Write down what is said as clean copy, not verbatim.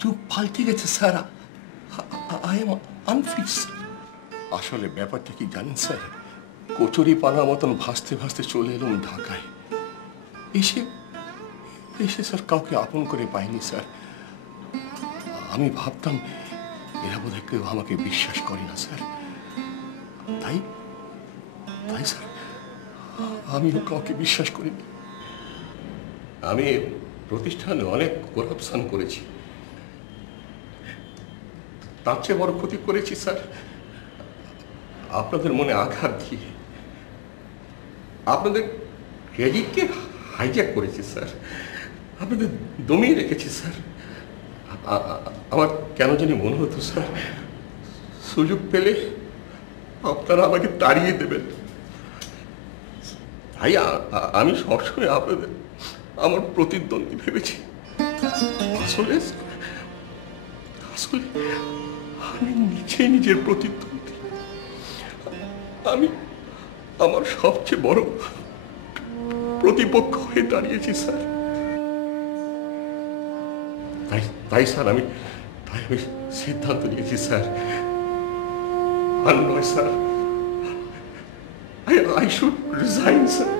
যুগ পাল্টে গেছে স্যার। I am unfit. আসলে ব্যাপারটা কি জানেন স্যার, কচুরি পানার মতন ভাসতে ভাসতে চলে এলাম ঢাকায়। এসে এসে স্যার কাউকে আপন করে পাইনি স্যার। আমি ভাবতাম এরা বোধহয় কেউ আমাকে বিশ্বাস করে না স্যার। তাই তাই স্যার আমিও কাউকে বিশ্বাস করিনি। আমি প্রতিষ্ঠানে অনেক করাপশন করেছি, তার চেয়ে বড় ক্ষতি করেছি স্যার আপনাদের মনে আঘাত দিয়ে। আপনাদের ক্রেডিটকে হাইজ্যাক করেছি স্যার, আপনাদের দমিয়ে রেখেছি স্যার। আমার কেন জানি মনে হতো স্যার সুযোগ পেলে আপনারা আমাকে তাড়িয়ে দেবেন। তাই আমি সবসময় আপনাদের আমার প্রতিদ্বন্দ্বী ভেবেছি। আসলে আসলে আমি নিজেই নিজের প্রতিদ্বন্দ্বী। আমি আমার সবচেয়ে বড় প্রতিপক্ষ হয়ে দাঁড়িয়েছি স্যার। তাই স্যার আমি সিদ্ধান্ত নিয়েছি স্যার, আর নয় sir, I should resign, sir.